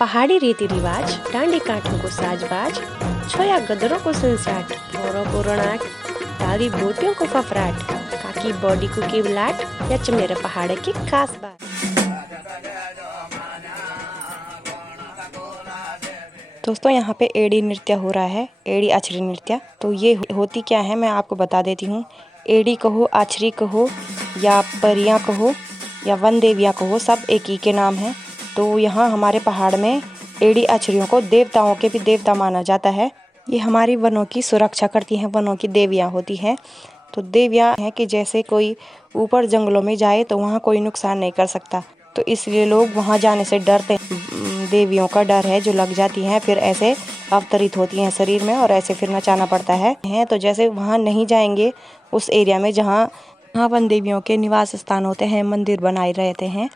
पहाड़ी रीति रिवाज, डांडी काठों को साजबाज, छोया गदरों को संसाट, मोरों को रोनाट, दादी बोटियों को फफराट, काकी बॉडी को किबलाट, यच मेरे पहाड़ की खास बात। दोस्तों यहाँ पे एड़ी नृत्य हो रहा है, एड़ी आछरी नृत्य। तो ये होती क्या है मैं आपको बता देती हूँ। एड़ी कहो, आछरी कहो या परियां कहो या वन देवियाँ कहो, सब एक ही के नाम हैं। तो यहाँ हमारे पहाड़ में एड़ी आछरियों को देवताओं के भी देवता माना जाता है। ये हमारी वनों की सुरक्षा करती हैं, वनों की देवियाँ होती हैं। तो देवियाँ हैं कि जैसे कोई ऊपर जंगलों में जाए तो वहाँ कोई नुकसान नहीं कर सकता, तो इसलिए लोग वहाँ जाने से डरते हैं। देवियों का डर है जो लग जाती हैं, फिर ऐसे अवतरित होती हैं शरीर में और ऐसे फिर नचाना पड़ता है। तो जैसे वहाँ नहीं जाएंगे उस एरिया में जहाँ वन देवियों के निवास स्थान होते हैं, मंदिर बनाए रहते हैं,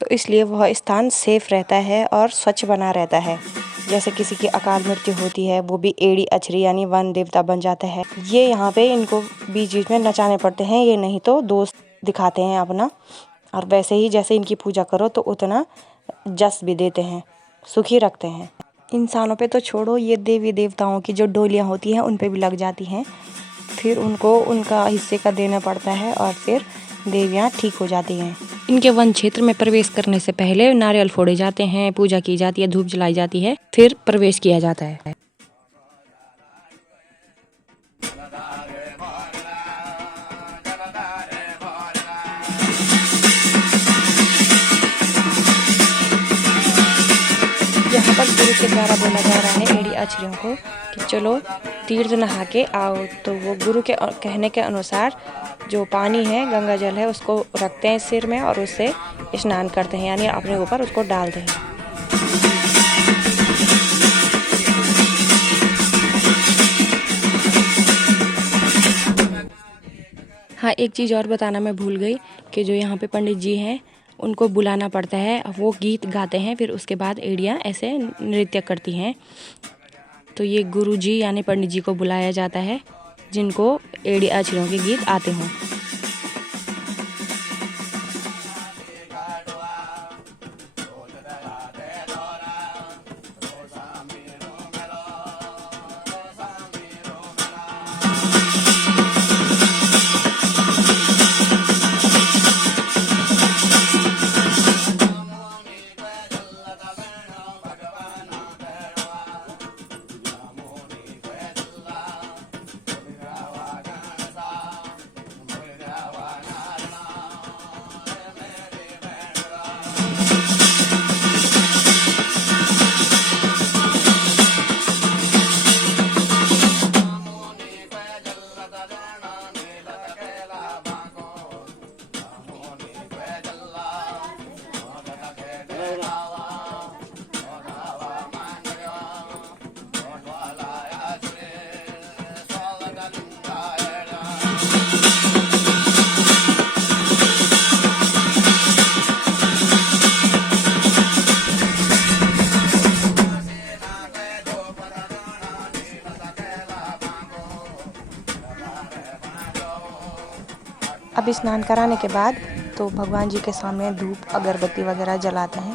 तो इसलिए वह स्थान सेफ रहता है और स्वच्छ बना रहता है। जैसे किसी की अकाल मृत्यु होती है वो भी एड़ी अछरी यानी वन देवता बन जाता है। ये यहाँ पे इनको बीच बीच में नचाने पड़ते हैं, ये नहीं तो दोस्त दिखाते हैं अपना। और वैसे ही जैसे इनकी पूजा करो तो उतना जस भी देते हैं, सुखी रखते हैं। इंसानों पे तो छोड़ो, ये देवी देवताओं की जो डोलियाँ होती हैं उन पे भी लग जाती हैं, फिर उनको उनका हिस्से का देना पड़ता है और फिर देवियाँ ठीक हो जाती हैं। इनके वन क्षेत्र में प्रवेश करने से पहले नारियल फोड़े जाते हैं, पूजा की जाती है, धूप जलाई जाती है, फिर प्रवेश किया जाता है। यहाँ पर गुरु के द्वारा बोला जा रहा है एड़ी आछरियों को कि चलो तीर्थ नहा के आओ। तो वो गुरु के कहने के अनुसार जो पानी है, गंगा जल है, उसको रखते हैं सिर में और उससे स्नान करते हैं, यानी अपने ऊपर उसको डालते हैं। हाँ, एक चीज़ और बताना मैं भूल गई कि जो यहाँ पे पंडित जी हैं उनको बुलाना पड़ता है, वो गीत गाते हैं, फिर उसके बाद एड़ियाँ ऐसे नृत्य करती हैं। तो ये गुरु जी यानी पंडित जी को बुलाया जाता है जिनको एड़ी आछरियों के गीत आते हों। अब स्नान कराने के बाद तो भगवान जी के सामने धूप अगरबत्ती वगैरह जलाते हैं।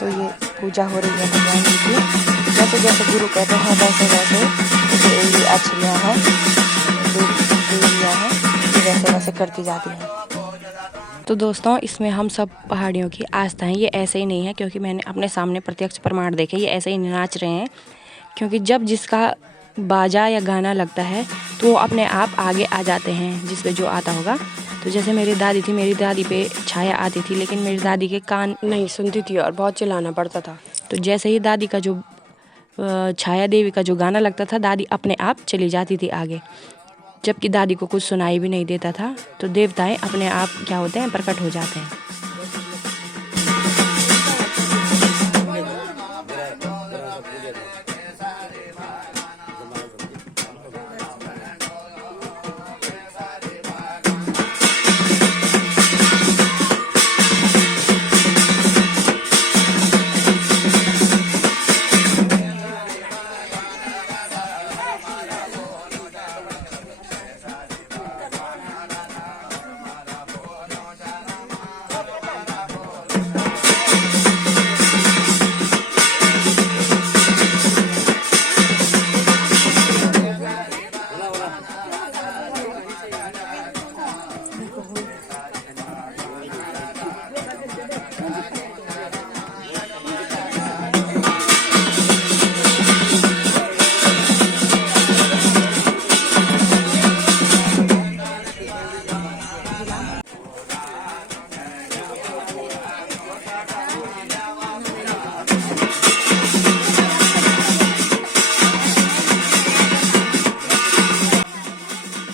तो ये पूजा हो रही है भगवान जी की, जैसे जैसे गुरु कहते हैं वैसे वैसे जैसे एड़ी आछरियाँ हैं, देवियाँ हैं, वैसे वैसे करती जाती हैं। तो दोस्तों इसमें हम सब पहाड़ियों की आस्था है, ये ऐसे ही नहीं है, क्योंकि मैंने अपने सामने प्रत्यक्ष प्रमाण देखे, ये ऐसे ही नाच रहे हैं। क्योंकि जब जिसका बाजा या गाना लगता है तो वो अपने आप आगे आ जाते हैं, जिस पे जो आता होगा। तो जैसे मेरी दादी थी, मेरी दादी पे छाया आती थी, लेकिन मेरी दादी के कान नहीं सुनती थी और बहुत चिल्लाना पड़ता था। तो जैसे ही दादी का जो छाया देवी का जो गाना लगता था, दादी अपने आप चली जाती थी आगे, जबकि दादी को कुछ सुनाई भी नहीं देता था। तो देवताएं अपने आप क्या होते हैं, प्रकट हो जाते हैं।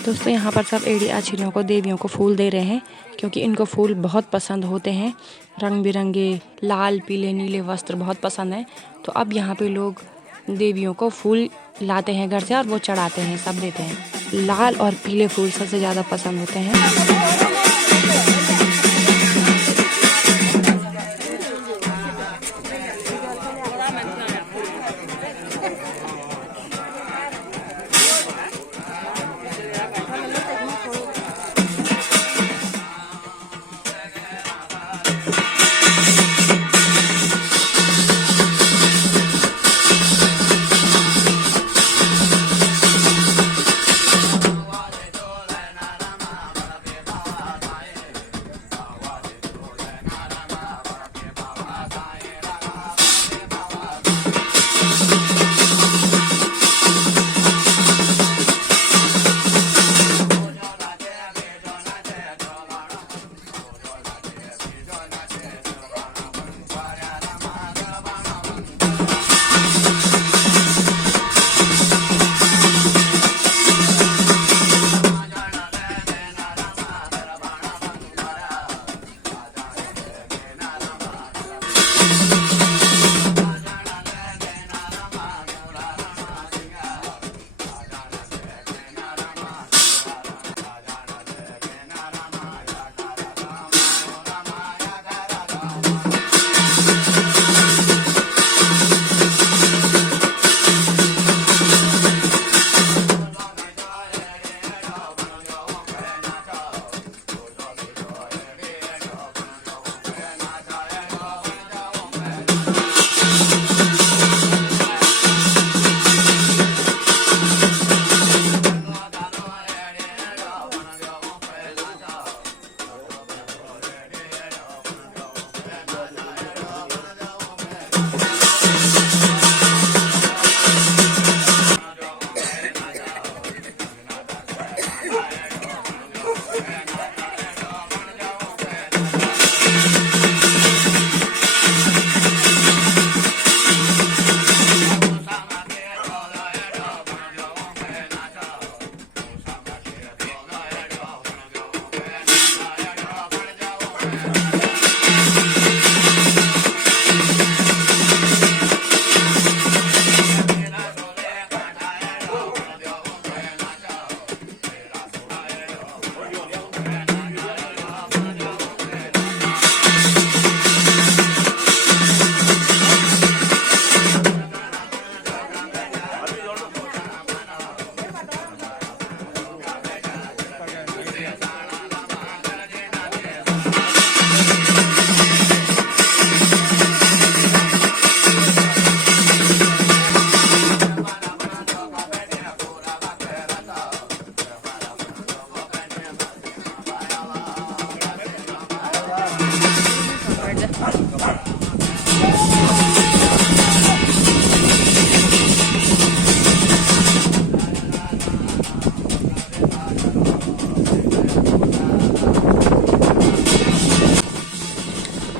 दोस्तों यहाँ पर सब एड़ी आछरियों को देवियों को फूल दे रहे हैं क्योंकि इनको फूल बहुत पसंद होते हैं। रंग बिरंगे लाल पीले नीले वस्त्र बहुत पसंद है। तो अब यहाँ पे लोग देवियों को फूल लाते हैं घर से और वो चढ़ाते हैं, सब देते हैं। लाल और पीले फूल सबसे ज़्यादा पसंद होते हैं।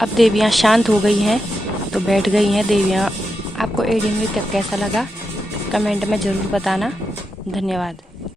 अब देवियाँ शांत हो गई हैं तो बैठ गई हैं देवियाँ। आपको एडी नृत्य कैसा लगा कमेंट में ज़रूर बताना। धन्यवाद।